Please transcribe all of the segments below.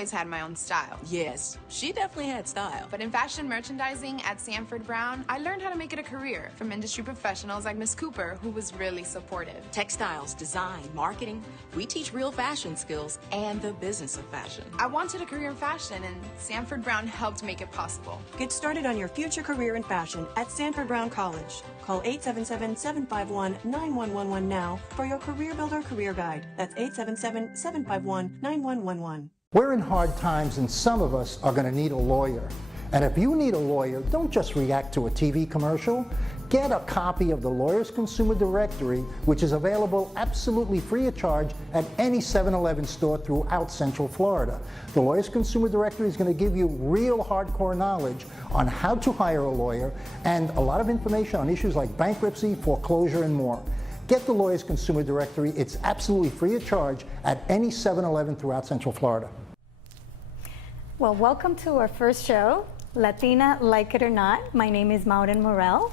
always had my own style. Yes, she definitely had style. But in fashion merchandising at Sanford Brown, I learned how to make it a career from industry professionals like Miss Cooper, who was really supportive. Textiles, design, marketing, we teach real fashion skills and the business of fashion. I wanted a career in fashion, and Sanford Brown helped make it possible. Get started on your future career in fashion at Sanford Brown College. Call 877-751-9111 now for your Career Builder Career Guide. That's 877-751-9111. We're in hard times, and some of us are going to need a lawyer. And if you need a lawyer, don't just react to a TV commercial. Get a copy of the Lawyer's Consumer Directory, which is available absolutely free of charge at any 7-Eleven store throughout Central Florida. The Lawyer's Consumer Directory is going to give you real hardcore knowledge on how to hire a lawyer and a lot of information on issues like bankruptcy, foreclosure, and more. Get the Lawyer's Consumer Directory. It's absolutely free of charge at any 7-Eleven throughout Central Florida. Well, welcome to our first show, Latina, Like It or Not. My name is Maureen Morel.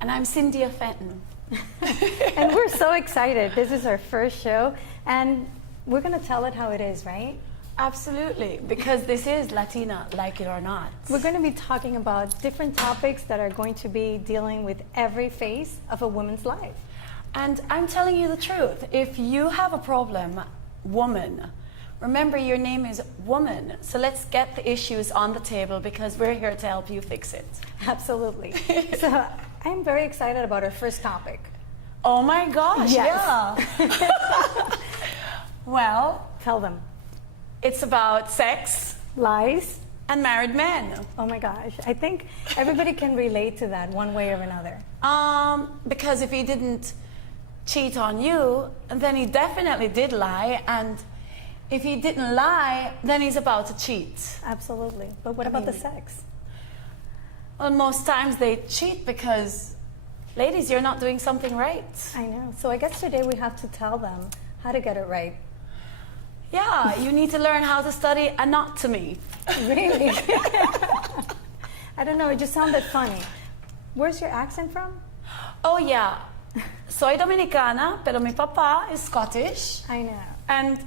And I'm Cynthia Fenton. And we're so excited. This is our first show, and we're going to tell it how it is, right? Absolutely, because this is Latina, Like It or Not. We're going to be talking about different topics that are going to be dealing with every phase of a woman's life. And I'm telling you the truth. If you have a problem, woman, remember your name is woman. So let's get the issues on the table because we're here to help you fix it. Absolutely. So I'm very excited about our first topic. Oh my gosh, yes. Yeah. Well, tell them. It's about sex, lies, and married men. Oh my gosh. I think everybody can relate to that one way or another. Because if he didn't cheat on you, then he definitely did lie, and if he didn't lie, then he's about to cheat. Absolutely. But what about the sex? Well, most times they cheat because, ladies, you're not doing something right. I know. So I guess today we have to tell them how to get it right. Yeah, you need to learn how to study anatomy. Really? I don't know, it just sounded funny. Where's your accent from? Oh yeah, soy dominicana, pero mi papá is Scottish. I know. And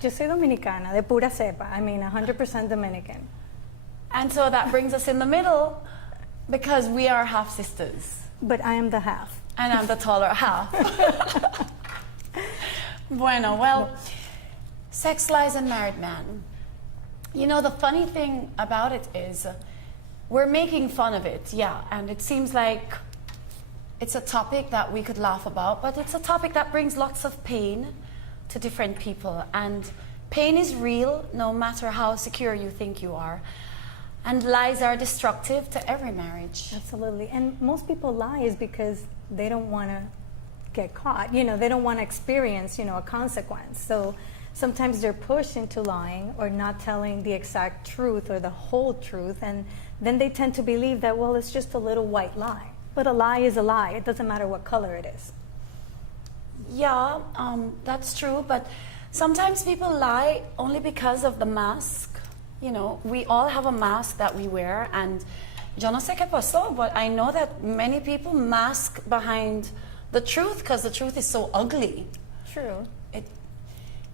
yo soy dominicana, de pura cepa. I mean, 100% Dominican. And so that brings us in the middle because we are half sisters. But I am the half. And I'm the taller half. Bueno, well, sex, lies, and married men. You know, the funny thing about it is we're making fun of it, yeah, and it seems like it's a topic that we could laugh about, but it's a topic that brings lots of pain to different people, and pain is real no matter how secure you think you are, and lies are destructive to every marriage. Absolutely, and most people lie is because they don't want to get caught, you know, they don't want to experience, you know, a consequence. So sometimes they're pushed into lying or not telling the exact truth or the whole truth, and then they tend to believe that, well, it's just a little white lie. But a lie is a lie. It doesn't matter what color it is. Yeah, that's true, but sometimes people lie only because of the mask. You know, we all have a mask that we wear, and yo no sé qué pasó, but I know that many people mask behind the truth because the truth is so ugly. True.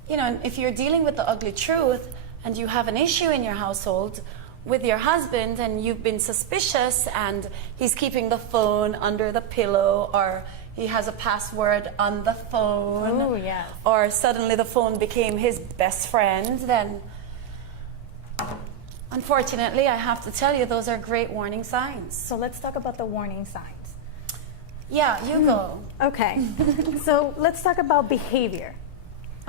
You know, if you're dealing with the ugly truth and you have an issue in your household with your husband and you've been suspicious and he's keeping the phone under the pillow, or he has a password on the phone, oh, yes. or suddenly the phone became his best friend, then unfortunately I have to tell you those are great warning signs. So let's talk about the warning signs. Yeah, you go. Okay, so let's talk about behavior.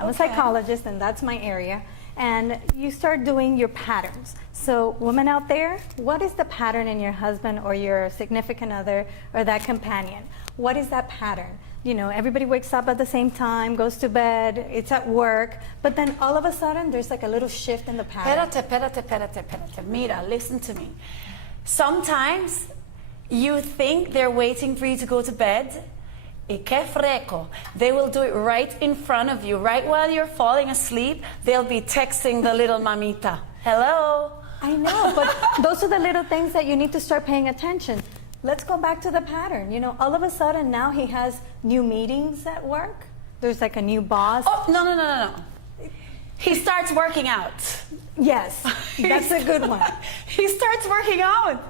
I'm a psychologist, and that's my area. And you start doing your patterns. So women out there, what is the pattern in your husband or your significant other or that companion? What is that pattern? You know, everybody wakes up at the same time, goes to bed, it's at work, but then all of a sudden there's like a little shift in the pattern. Espérate. Mira, listen to me. Sometimes you think they're waiting for you to go to bed. Y qué freco. They will do it right in front of you. Right while you're falling asleep, they'll be texting the little mamita. Hello? I know, but those are the little things that you need to start paying attention. Let's go back to the pattern. You know, all of a sudden now he has new meetings at work. There's like a new boss. Oh, no. He starts working out. Yes, that's a good one. He starts working out,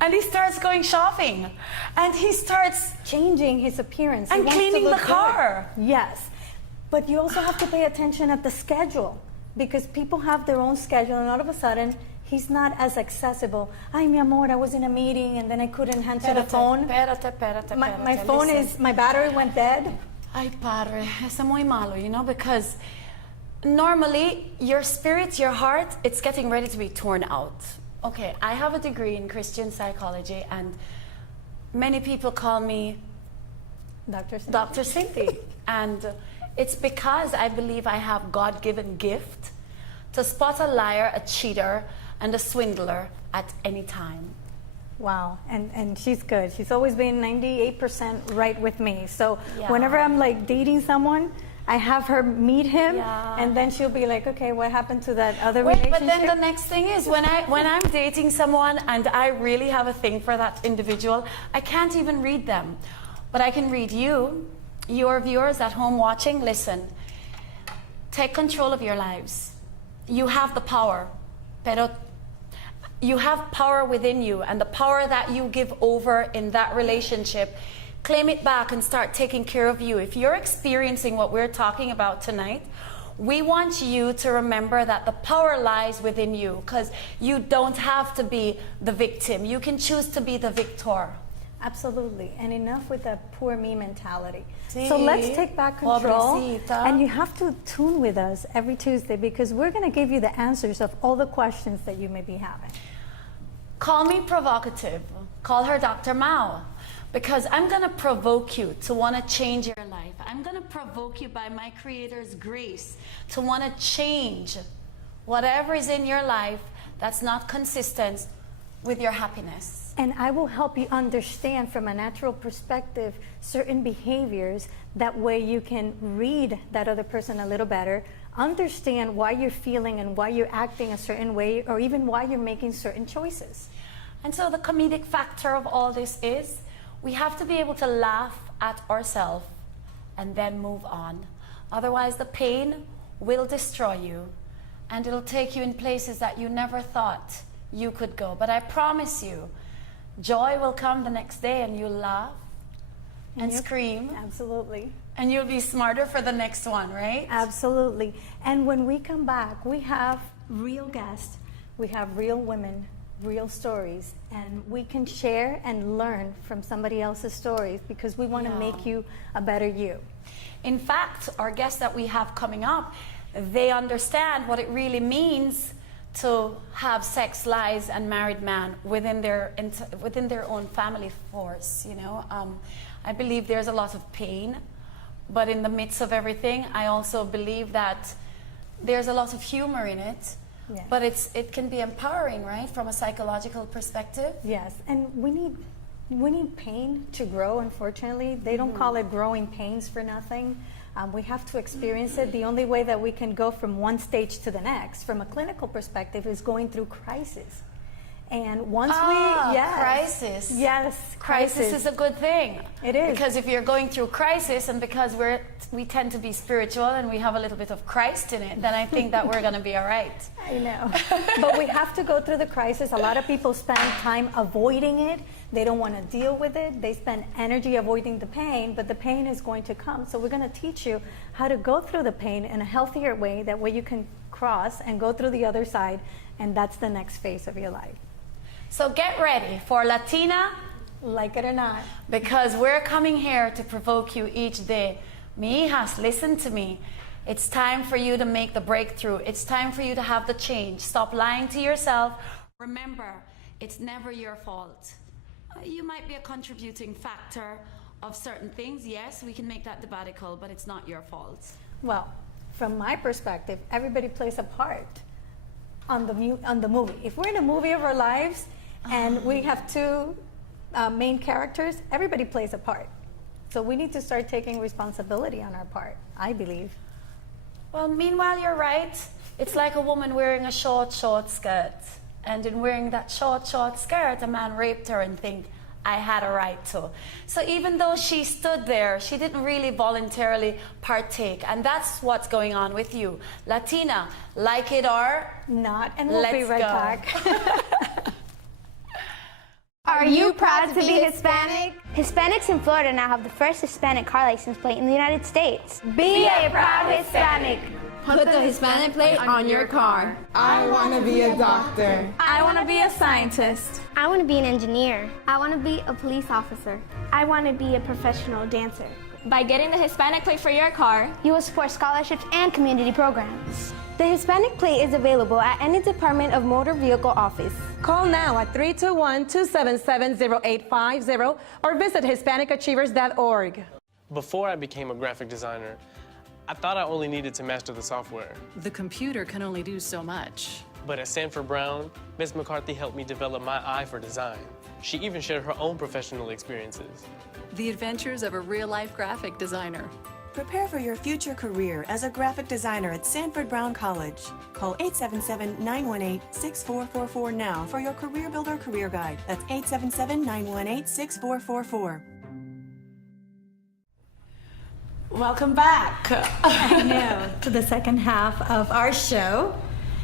and he starts going shopping, and he starts Changing his appearance. He and wants to cleaning the look car. good. Yes, but you also have to pay attention at the schedule, because people have their own schedule, and all of a sudden, he's not as accessible. Ay, mi amor, I was in a meeting, and then I couldn't answer the phone. My phone listen. my battery went dead. Ay, padre, eso es muy malo, you know, because normally your spirit, your heart, it's getting ready to be torn out. Okay, I have a degree in Christian psychology, and many people call me Dr. Cynthia. And it's because I believe I have God-given gift to spot a liar, a cheater, and a swindler at any time. Wow, and she's good. She's always been 98% right with me. So Yeah. whenever I'm like dating someone, I have her meet him, Yeah. and then she'll be like, okay, what happened to that other Wait, relationship? but then the next thing is when I'm dating someone and I really have a thing for that individual, I can't even read them. But I can read you, your viewers at home watching. Listen, take control of your lives. You have the power, pero you have power within you, and the power that you give over in that relationship, claim it back and start taking care of you. If you're experiencing what we're talking about tonight, we want you to remember that the power lies within you, because you don't have to be the victim. You can choose to be the victor. Absolutely, and enough with that poor me mentality. Sí. So let's take back control, Pobrecita. and you have to tune with us every Tuesday, because we're going to give you the answers of all the questions that you may be having. Call me provocative. Call her Dr. Mao. Because I'm going to provoke you to want to change your life. I'm going to provoke you by my Creator's grace to want to change whatever is in your life that's not consistent with your happiness. And I will help you understand from a natural perspective certain behaviors. That way you can read that other person a little better, understand why you're feeling and why you're acting a certain way, or even why you're making certain choices. And so the comedic factor of all this is we have to be able to laugh at ourselves and then move on. Otherwise, the pain will destroy you, and it'll take you in places that you never thought you could go. But I promise you, joy will come the next day, and you'll laugh and Yep. scream, Absolutely. and you'll be smarter for the next one, right? Absolutely. And when we come back, we have real guests, we have real women, real stories, and we can share and learn from somebody else's stories, because we want to Yeah. make you a better you. In fact, our guests that we have coming up, they understand what it really means to have sex, lies, and married man within their own family force. You know, I believe there's a lot of pain, but in the midst of everything, I also believe that there's a lot of humor in it. Yeah. But it can be empowering, right, from a psychological perspective. Yes, and we need pain to grow. Unfortunately, they don't call it growing pains for nothing. We have to experience it. The only way that we can go from one stage to the next, from a clinical perspective, is going through crisis. And once crisis. Yes, Crisis is a good thing. It is. Because if you're going through crisis, and because we tend to be spiritual and we have a little bit of Christ in it, then I think that we're going to be all right. I know. But we have to go through the crisis. A lot of people spend time avoiding it. They don't want to deal with it. They spend energy avoiding the pain, but the pain is going to come. So we're going to teach you how to go through the pain in a healthier way. That way you can cross and go through the other side, and that's the next phase of your life. So get ready for Latina, Like it or not. because we're coming here to provoke you each day. Mi hijas, listen to me. It's time for you to make the breakthrough. It's time for you to have the change. Stop lying to yourself. Remember, it's never your fault. You might be a contributing factor of certain things. Yes, we can make that debatable, but it's not your fault. Well, from my perspective, everybody plays a part on the movie. If we're in a movie of our lives and we have two main characters, everybody plays a part. So we need to start taking responsibility on our part, I believe. Well, meanwhile, you're right. It's like a woman wearing a short skirt. And in wearing that short skirt, a man raped her and think, I had a right to. So even though she stood there, she didn't really voluntarily partake. And that's what's going on with you. Latina, like it or not, and we'll be let's right go. back. Are you proud to be Hispanic? Hispanics in Florida now have the first Hispanic car license plate in the United States. Be a proud Hispanic. Put the Hispanic plate on your car. I want to be a doctor. I want to be a scientist. I want to be an engineer. I want to be a police officer. I want to be a professional dancer. By getting the Hispanic plate for your car, you will support scholarships and community programs. The Hispanic plate is available at any Department of Motor Vehicle office. Call now at 321-277-0850 or visit HispanicAchievers.org. Before I became a graphic designer, I thought I only needed to master the software. The computer can only do so much. But at Sanford Brown, Ms. McCarthy helped me develop my eye for design. She even shared her own professional experiences. The adventures of a real-life graphic designer. Prepare for your future career as a graphic designer at Sanford Brown College. Call 877-918-6444 now for your Career Builder Career Guide. That's 877-918-6444. Welcome back. I know, to the second half of our show.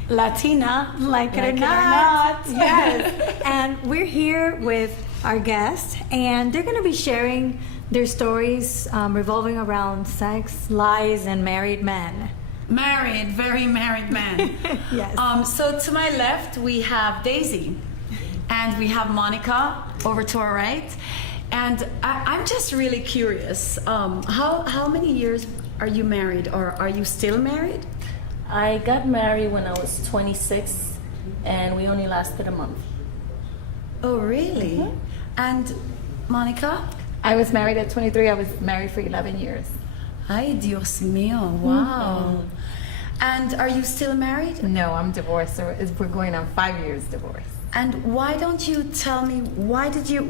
Latina, Like it or not. Yes. And we're here with our guests, and they're going to be sharing their stories revolving around sex, lies, and married men. Married, very married men. Yes. So to my left, we have Daisy, and we have Monica over to our right. And I'm just really curious, how many years are you married, or are you still married? I got married when I was 26, and we only lasted a month. Oh, really? Mm-hmm. And Monica? I was married at 23. I was married for 11 years. Ay, Dios mío, wow. Mm-hmm. And are you still married? No, I'm divorced. We're going on 5 years divorce. And why don't you tell me, why did you,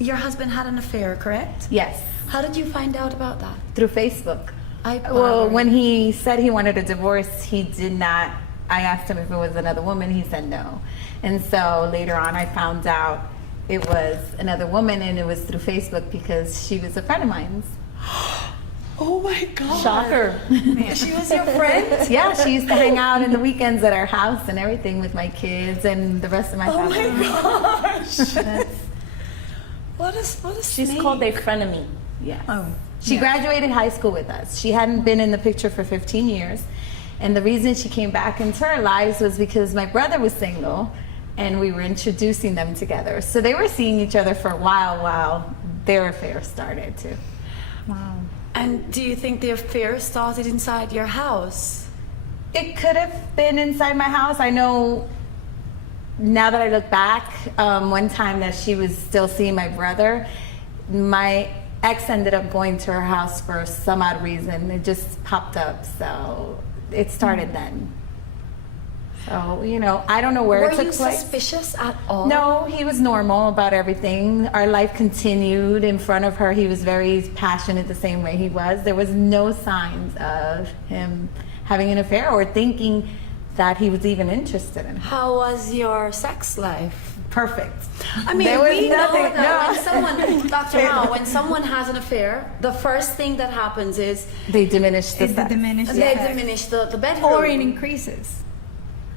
your husband had an affair, correct? Yes. How did you find out about that? Through Facebook. Well, when he said he wanted a divorce, he did not. I asked him if it was another woman. He said no. And so later on, I found out it was another woman, and it was through Facebook because she was a friend of mine's. Oh my God. Shocker. She was your friend? Yeah, she used to hang out in the weekends at our house and everything with my kids and the rest of my family. Oh my gosh. What a She's snake. called a frenemy. Yeah. Oh. She graduated high school with us. She hadn't been in the picture for 15 years. And the reason she came back into our lives was because my brother was single and we were introducing them together. So they were seeing each other for a while their affair started too. Wow. And do you think the affair started inside your house? It could have been inside my house. I know now that I look back, one time that she was still seeing my brother, my ex ended up going to her house for some odd reason. It just popped up, so it started then. So, I don't know where it took place. Were you suspicious at all? No, he was normal about everything. Our life continued in front of her. He was very passionate the same way he was. There was no signs of him having an affair or thinking that he was even interested in her. How was your sex life? Perfect. I mean, there was we nothing, know that when someone, Dr. Mao, when someone has an affair, the first thing that happens is they diminish the sex. They diminish the bedroom. Or it increases.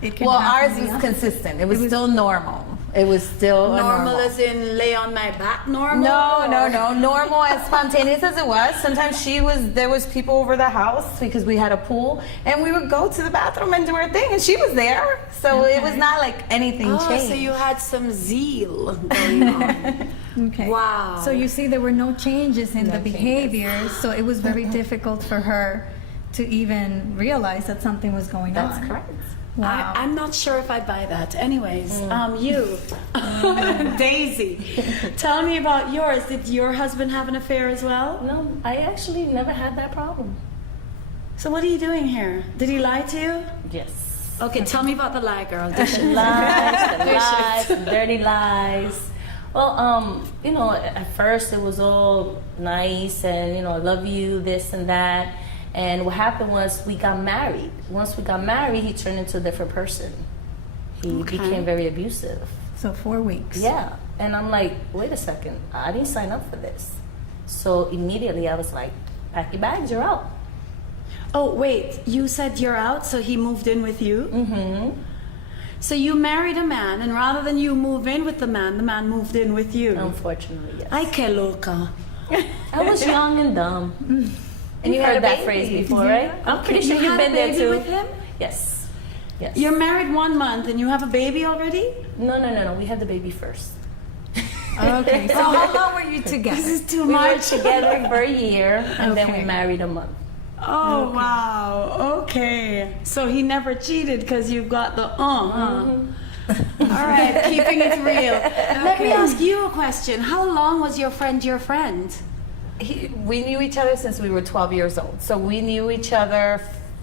It can ours was consistent. It was still normal. It was still normal as in lay on my back normal? No. Normal as spontaneous as it was. Sometimes there was people over the house because we had a pool, and we would go to the bathroom and do our thing, and she was there. So it was not like anything changed. So you had some zeal going on. Okay. Wow. So you see there were no changes in the behavior, so it was very difficult for her to even realize that something was going on. That's correct. Wow. I'm not sure if I buy that. Anyways, you, Daisy, tell me about yours. Did your husband have an affair as well? No, I actually never had that problem. So what are you doing here? Did he lie to you? Yes. Okay, tell me about the lie, girl. Dish it. lies, the dirty lies. Well, at first it was all nice and, I love you, this and that. And what happened was we got married. Once we got married, he turned into a different person. He became very abusive. So 4 weeks. Yeah. And I'm like, wait a second, I didn't sign up for this. So immediately I was like, pack your bags, you're out. Oh, wait, you said you're out, so he moved in with you? Mm-hmm. So you married a man, and rather than you move in with the man moved in with you? Unfortunately, yes. Ay, que loca. I was young and dumb. And you heard that phrase before, right? I'm pretty sure you've been there too. With him? Yes. Yes. You're married 1 month and you have a baby already? No. We had the baby first. Okay. So how long were you together? This is too We much. were together for a year, and then we married a month. Oh, wow. Okay. So he never cheated because you've got the huh? All right, keeping it real. Let me ask you a question. How long was your friend your friend? We knew each other since we were 12 years old. So we knew each other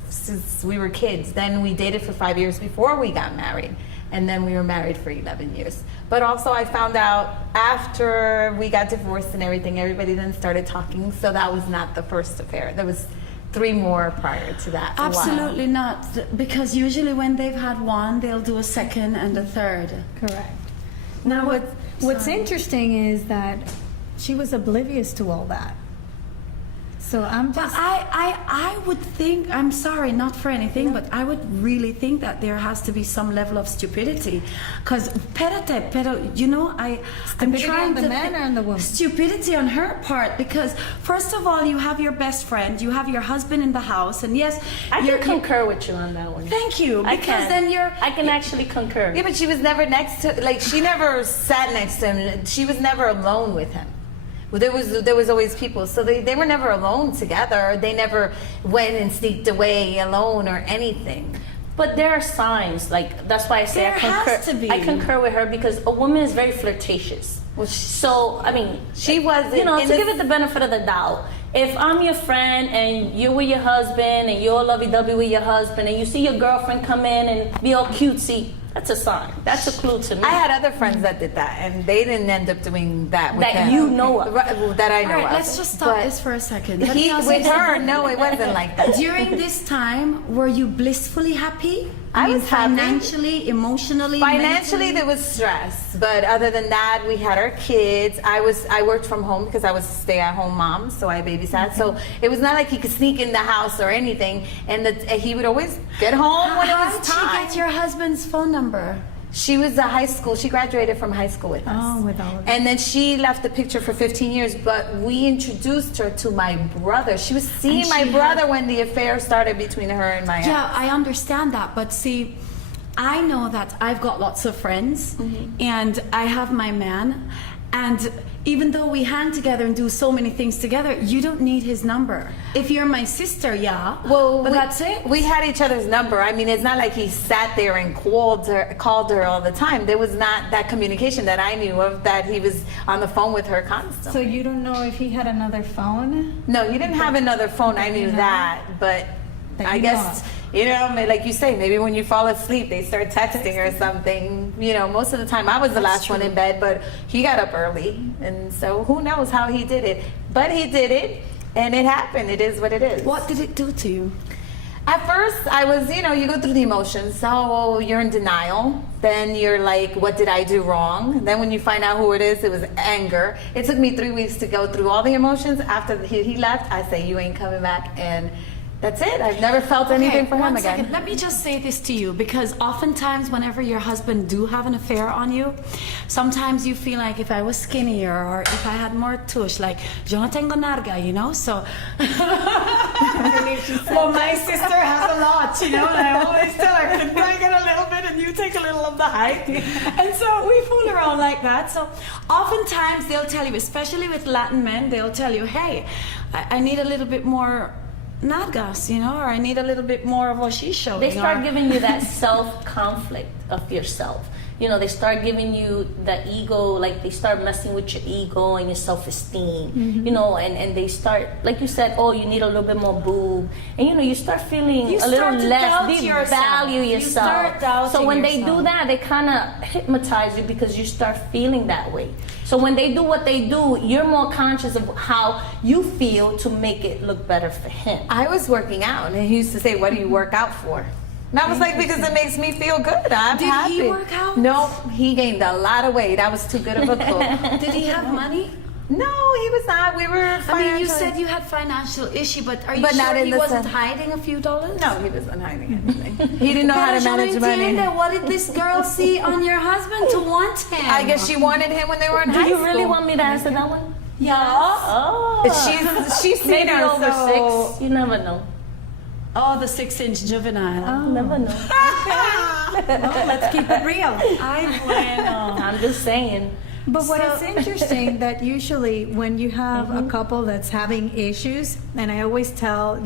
since we were kids. Then we dated for 5 years before we got married. And then we were married for 11 years. But also I found out after we got divorced and everything, everybody then started talking. So that was not the first affair. There was 3 more prior to that. Absolutely not. Because usually when they've had one, they'll do a second and a third. Correct. Now, what's interesting is that she was oblivious to all that. So I'm just. But I would think, I'm sorry, not for anything, but I would really think that there has to be some level of stupidity. Because, you know, I'm trying on the to. man or on the woman? Stupidity on her part, because first of all, you have your best friend, you have your husband in the house, and yes, I can concur with you on that one. Thank you, because then I can actually concur. Yeah, but she was never next to, like, she never sat next to him. She was never alone with him. Well, there was always people, so they were never alone together. They never went and sneaked away alone or anything. But there are signs, like that's why I say There has to be. I concur with her because a woman is very flirtatious. So I mean, she wasn't. You know, to give it the benefit of the doubt. If I'm your friend and you're with your husband and you're lovey-dovey with your husband and you see your girlfriend come in and be all cutesy, that's a sign. That's a clue to me. I had other friends that did that, and they didn't end up doing that with him. That you know of. That I know All right, of. let's just stop this for a second. Let me ask With you her, something. no, it wasn't like that. During this time, were you blissfully happy? I was happy. Financially, emotionally, Financially, mentally? there was stress, but other than that, we had our kids. I worked from home because I was a stay-at-home mom, so I babysat. So it was not like he could sneak in the house or anything, and he would always get home when it was How did time. you get your husband's phone number? She was a high school. She graduated from high school with us. Oh, with all of And then she left the picture for 15 years, but we introduced her to my brother. She was seeing my brother when the affair started between her and my ex. Yeah, I understand that, but see, I know that I've got lots of friends, and I have my man, and even though we hang together and do so many things together, you don't need his number. If you're my sister, yeah. Well, but that's it. We had each other's number. I mean, it's not like he sat there and called her all the time. There was not that communication that I knew of, that he was on the phone with her constantly. So you don't know if he had another phone? No, he didn't have another phone. I knew that, but I guess, you know, like you say, maybe when you fall asleep, they start texting or something. You know, most of the time I was the last one in bed, but he got up early. And so who knows how he did it. But he did it, and it happened. It is what it is. What did it do to you? At first, I was, you know, you go through the emotions. So you're in denial. Then you're like, what did I do wrong? Then when you find out who it was anger. It took me 3 weeks to go through all the emotions. After he left, I say, you ain't coming back. And that's it. I've never felt anything for him again. Second. Let me just say this to you, because oftentimes whenever your husband do have an affair on you, sometimes you feel like if I was skinnier or if I had more tush, like yo no tengo narga, you know. So, well, my sister has a lot, you know, and I always tell her, can I get a little bit and you take a little of the height? And so we fool around like that. So oftentimes they'll tell you, especially with Latin men, they'll tell you, hey, I need a little bit more nalgas, you know, or I need a little bit more of what she's showing. They start giving you that self-conflict of yourself. You know, they start giving you the ego, like they start messing with your ego and your self-esteem, you know, and they start, like you said, oh, you need a little bit more boob. And, you know, you start feeling a little less, devalue yourself. So when they do that, they kind of hypnotize you because you start feeling that way. So when they do what they do, you're more conscious of how you feel to make it look better for him. I was working out, and he used to say, what do you work out for? And I was like, because it makes me feel good. I'm happy. Did he work out? No, he gained a lot of weight. I was too good of a cook. Did he have money? No, he was not. We were I mean, you said you had financial issue, but are you But sure not in he the wasn't sense- hiding a few dollars? No, he wasn't hiding anything. He didn't know how to Pero yo no manage money. entiendo, what did this girl see on your husband to want him? I guess she wanted him when they were in Do high you school. really want me to answer that one? Yeah. Oh. She's seen Maybe her, over so- 6. You never know. Oh, the 6-inch juvenile. You never know. Well, let's keep it real. Ay, bueno. I'm just saying. But what is interesting that usually when you have a couple that's having issues, and I always tell,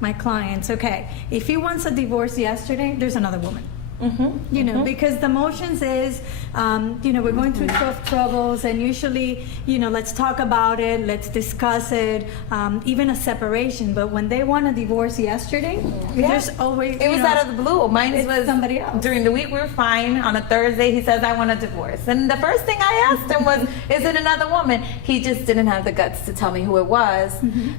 my clients, okay, if he wants a divorce yesterday, there's another woman. Because the emotions is, we're going through tough troubles, and usually, let's talk about it, let's discuss it, even a separation. But when they want a divorce yesterday, there's always, It was out of the blue. Mine was somebody else. During the week, we were fine. On a Thursday, he says, I want a divorce. And the first thing I asked him was, is it another woman? He just didn't have the guts to tell me who it was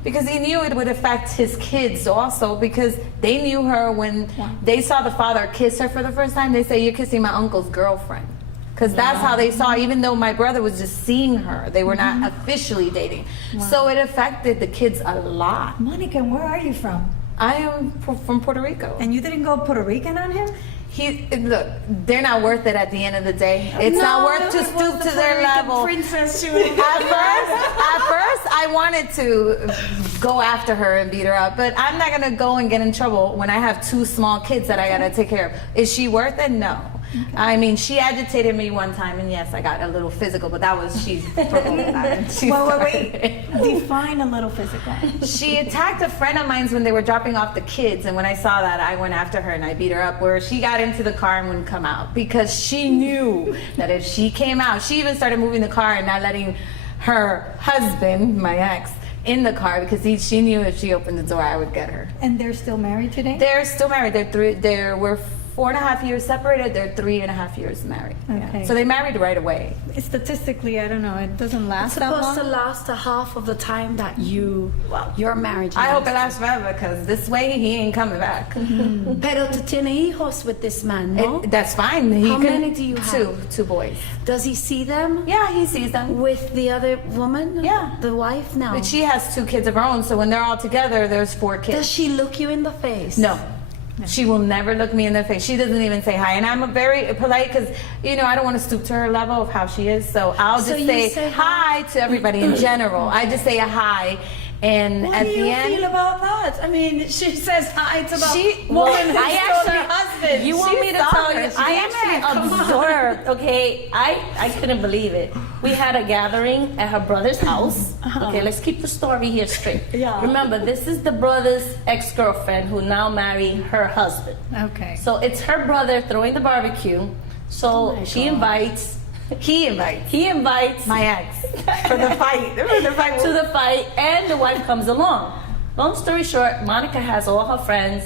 because he knew it would affect his kids also, because they knew her when they saw the father kiss her for the first time. They say, you're kissing my uncle's girlfriend. Because that's how they saw, even though my brother was just seeing her. They were not officially dating. So it affected the kids a lot. Monica, where are you from? I am from Puerto Rico. And you didn't go Puerto Rican on him? Look, they're not worth it at the end of the day. It's not worth to stoop to their level. Princess At first, I wanted to go after her and beat her up, but I'm not gonna go and get in trouble when I have 2 small kids that I gotta take care of. Is she worth it? No. I mean, she agitated me one time, and yes, I got a little physical, but that was she provoked that. Wait. Define a little physical. She attacked a friend of mine when they were dropping off the kids, and when I saw that, I went after her and I beat her up, where she got into the car and wouldn't come out because she knew that if she came out, she even started moving the car and not letting her husband, my ex, in the car because she knew if she opened the door, I would get her. And they're still married today? They're still married. We're 4.5 years separated. They're 3.5 years married. Okay. Yeah. So they married right away. Statistically, I don't know. It doesn't last that long. It's supposed to last a half of the time that your marriage I hope it lasts forever because this way he ain't coming back. Pero tú tienes hijos with this man, no? That's fine. How many do you have? Two boys. Does he see them? Yeah, he sees them. With the other woman? Yeah. The wife? No. But she has 2 kids of her own, so when they're all together, there's 4 kids. Does she look you in the face? No. She will never look me in the face. She doesn't even say hi. And I'm a very polite because, I don't want to stoop to her level of how she is. So I'll just say hi to everybody in general. I just say a hi. And What at do the you end, feel about that? I mean, she says hi to the Well, woman I who stole her actually, husband. you want me to tell you, I actually Come on. observed, okay, I couldn't believe it. We had a gathering at her brother's house. Okay, let's keep the story here straight. Yeah. Remember, this is the brother's ex-girlfriend who now married her husband. Okay. So it's her brother throwing the barbecue. So he invites my ex for the fight. to the fight, and the wife comes along. Long story short, Monica has all her friends,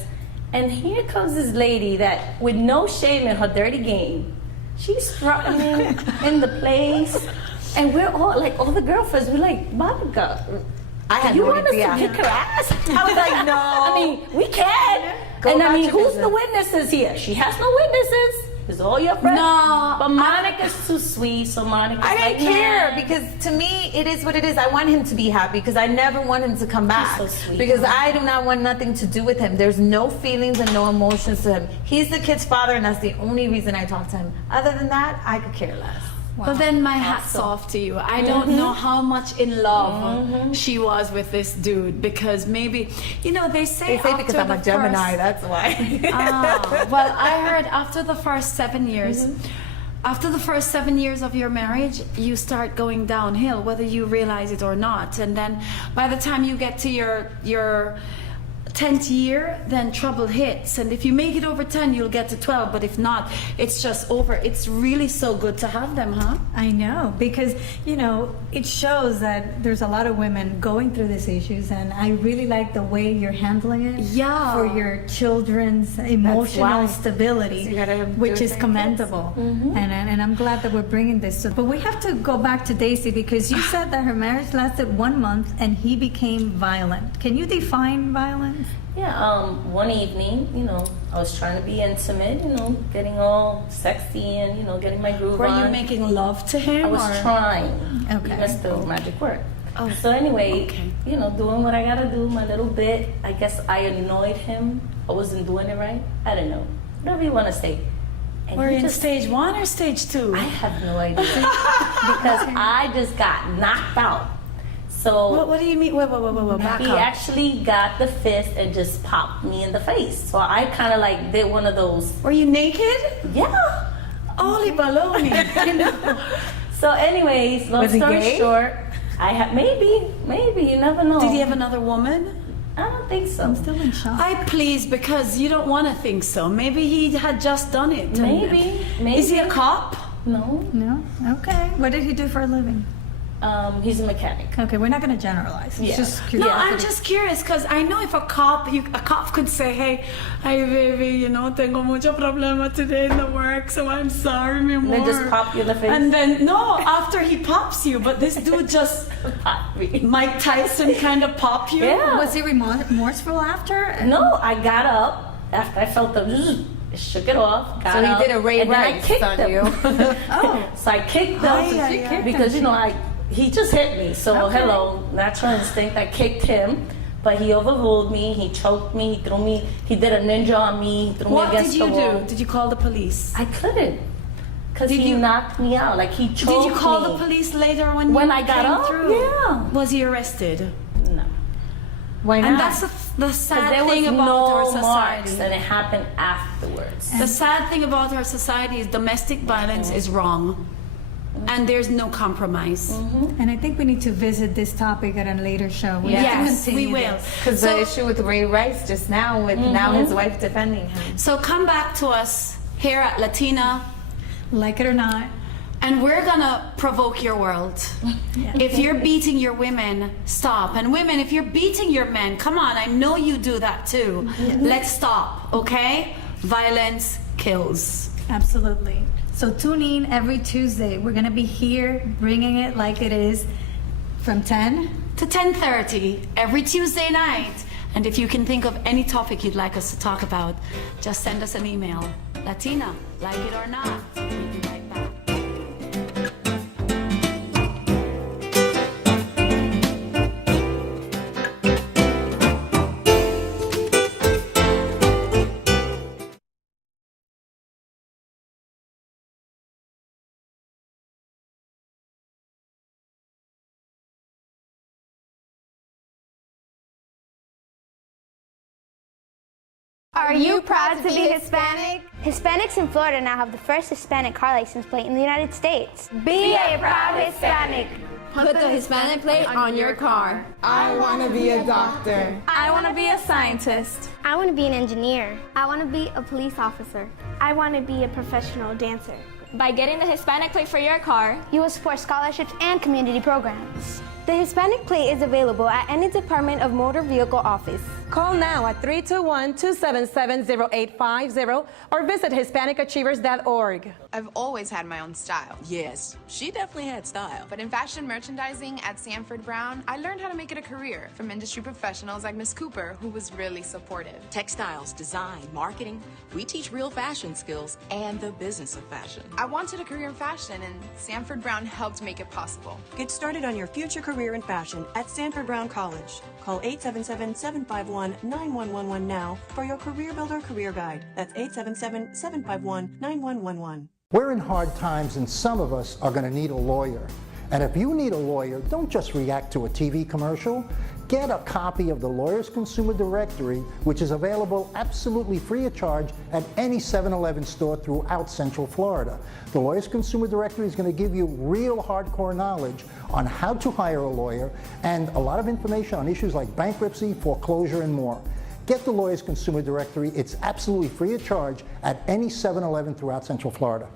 and here comes this lady that, with no shame in her dirty game, she's running in the place, and we're all like, all the girlfriends, we're like, Monica, I had you no want us to idea. kick her ass? I was like, no. I mean, we can. Go And I about mean, your who's business. the witnesses here? She has no witnesses. It's all your friends. No, But Monica's too sweet, so Monica's I like, don't care nah. because to me it is what it is. I want him to be happy because I never want him to come back so sweet. because I do not want nothing to do with him. There's no feelings and no emotions to him. He's the kid's father and that's the only reason I talk to him. Other than that, I could care less. Well, then my hat's off to you. I don't know how much in love she was with this dude because maybe, they say because I'm a Gemini, that's why. Well, I heard after the first 7 years, after the first 7 years of your marriage, you start going downhill, whether you realize it or not. And then by the time you get to your 10th year, then trouble hits. And if you make it over 10, you'll get to 12. But if not, it's just over. It's really so good to have them, huh? I know, because, it shows that there's a lot of women going through these issues, and I really like the way you're handling it. Yeah. For your children's emotional why. stability, So you gotta do which it is for your commendable. And I'm glad that we're bringing this. But we have to go back to Daisy because you said that her marriage lasted 1 month and he became violent. Can you define violence? Yeah, one evening, I was trying to be intimate, getting all sexy and, getting my groove on. Were you making love to him? I was trying. Okay. Even still, magic work. Oh. So anyway, doing what I gotta do, my little bit. I guess I annoyed him. I wasn't doing it right. I don't know. Whatever you want to say. And we're in stage 1 or stage 2? I have no idea. Because I just got knocked out. So what do you mean? Wait, back he up. actually got the fist and just popped me in the face. So I kind of like did one of those. Were you naked? Yeah. Holy baloney. So anyways, long story short, I had maybe, you never know. Did he have another woman? I don't think so. I'm still in shock. Please, because you don't want to think so. Maybe he had just done it. Maybe. Is he a cop? No. No? Okay. What did he do for a living? He's a mechanic. Okay, we're not going to generalize. It's just curiosity. No, I'm just curious because I know if a cop could say, hey, baby, tengo mucho problema today in the work, so I'm sorry, mi amor. And then just pop you in the face. And then no, after he pops you, but this dude just Mike Tyson kind of pop you. Yeah. Was he remorseful after? No, I got up after I felt the. Shook it off. So he did a Ray Rice on you. So I kicked him because he just hit me. So hello, natural instinct. I kicked him, but he overruled me. He choked me. He threw me. He did a ninja on me. He threw me against the wall. What did you do? Did you call the police? I couldn't, because he knocked me out. Like he choked me. Did you call the police later when I got up? Through? Yeah. Was he arrested? No. Why not? And that's the sad there thing was about no our society. marks, and it happened afterwards. The sad thing about our society is domestic violence is wrong, and there's no compromise. And I think we need to visit this topic at a later show. Yes, we will. Because the issue with Ray Rice just now, with now his wife defending him. So come back to us here at Latina, like it or not, and we're gonna provoke your world. If you're beating your women, stop. And women, if you're beating your men, come on, I know you do that too. Let's stop, okay? Violence kills. Absolutely. So tune in every Tuesday. We're going to be here bringing it like it is from 10 to 10:30 every Tuesday night. And if you can think of any topic you'd like us to talk about, just send us an email. Latina, like it or not. We'll be right back. Are you proud to be Hispanic? Hispanics in Florida now have the first Hispanic car license plate in the United States. Be a proud Hispanic. Put the Hispanic plate on your car. I want to be a doctor. I want to be a scientist. I want to be an engineer. I want to be a police officer. I want to be a professional dancer. By getting the Hispanic plate for your car, you will support scholarships and community programs. The Hispanic plate is available at any Department of Motor Vehicle office. Call now at 321-277-0850 or visit HispanicAchievers.org. I've always had my own style. Yes, she definitely had style. But in fashion merchandising at Sanford Brown, I learned how to make it a career from industry professionals like Miss Cooper, who was really supportive. Textiles, design, marketing. We teach real fashion skills and the business of fashion. I wanted a career in fashion, and Sanford Brown helped make it possible. Get started on your future career in fashion at Sanford Brown College. Call 877-751-9111 now for your Career Builder Career Guide. That's 877-751-9111. We're in hard times, and some of us are going to need a lawyer. And if you need a lawyer, don't just react to a TV commercial. Get a copy of the Lawyers Consumer Directory, which is available absolutely free of charge at any 7-Eleven store throughout Central Florida. The Lawyers Consumer Directory is going to give you real hardcore knowledge on how to hire a lawyer and a lot of information on issues like bankruptcy, foreclosure, and more. Get the Lawyers Consumer Directory. It's absolutely free of charge at any 7-Eleven throughout Central Florida.